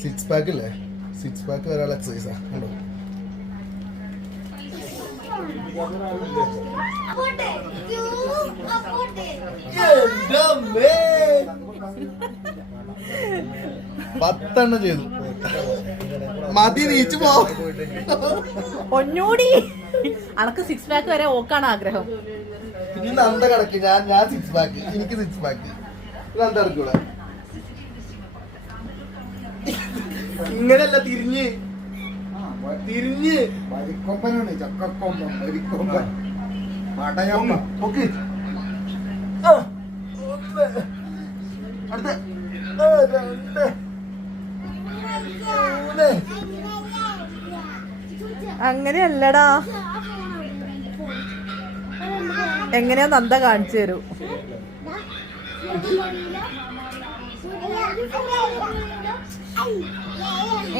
Six pack അല്ലേ six pack ഒരാൾ എക്സസൈസാ കണ്ടോ. പത്തെണ്ണം ചെയ്തു. മതി നീച്ചു പോ. ഒന്നൂടി അനക്ക് സിക്സ് പാക്ക് വരെ ഓക്കാണ് ആഗ്രഹം. പിന്നെ അന്ത കിടക്ക്. ഞാൻ ഞാൻ സിക്സ് പാക്ക് എനിക്ക് സിക്സ് പാക്ക് അന്ത കിടക്കൂല ഇങ്ങനെയല്ല തിരിഞ്ഞ്. തിരിഞ്ഞ്. വരിക്കൊമ്പനാണ് ചക്കക്കൊമ്പൻ വരിക്കൊമ്പൻ. മടയമ്മ ഓക്കെ അടുത്ത. രണ്ട്. മൂന്ന്. അങ്ങനെയല്ലടാ. എങ്ങനെയാ നന്ദ കാണിച്ചു തരൂ?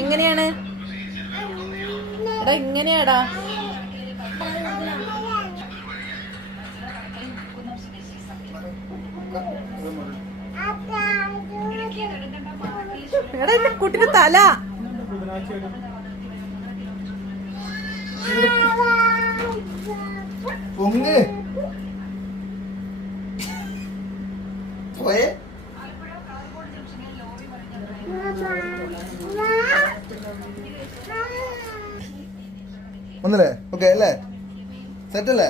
എങ്ങനെയാണ്? എടാ ഇങ്ങനെയാടാ എടാ എന്റെ കുട്ടിന്റെ തല. പൊങ്ങ്. പോയേ ഒന്നല്ലേ ഓക്കെ അല്ലേ സെറ്റ് അല്ലേ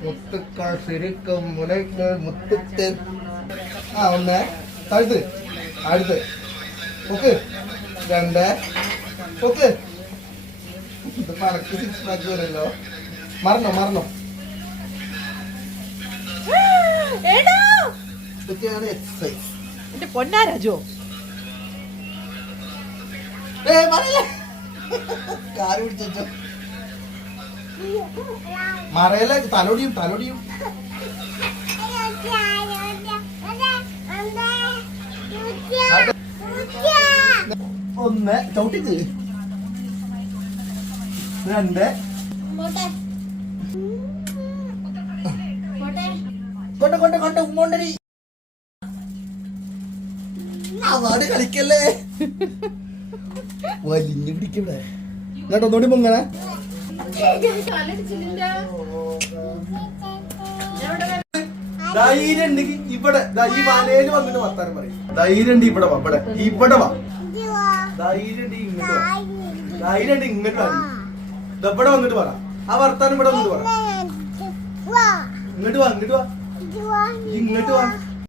മുത്തുക്കൾ ശരിക്കും മുലയ്ക്ക് മുത്തുക്ക് ആ ഒന്ന്. താഴ്ത്ത്. അടുത്ത് ഓക്കെ രണ്ട്. ഓക്കെ ഇത് മറക്ക് സിക്സ് പാക്ക് വരല്ലോ മറന്നോ മറന്നോ. ഇതൊക്കെയാണ് എക്സസൈസ് എന്റെ പൊന്നാരാജോ ഏ മറയല്ലേ കാറ് പിടിച്ചോ മറയല്ലേ? തലോടിയും തലോടിയും. ഒന്ന് ചവിട്ടിക്ക് രണ്ട്. കൊണ്ട കൊണ്ട കൊണ്ട് കൊണ്ട് കൊണ്ട് ഉമ്മോണ്ടരി അവാട് കളിക്കല്ലേ? വലിഞ്ഞു പിടിക്കവിടെ. ഇങ്ങോട്ട് ഒന്നുകൂടി പൊങ്ങണേ. ധൈര്യം ഉണ്ടെങ്കിൽ ഇവിടെ ഈ വലയിൽ വന്നിട്ട് വർത്താനം പറയും. ഇങ്ങോട്ട് വന്നിട്ട് ഇങ്ങോട്ട് വാ.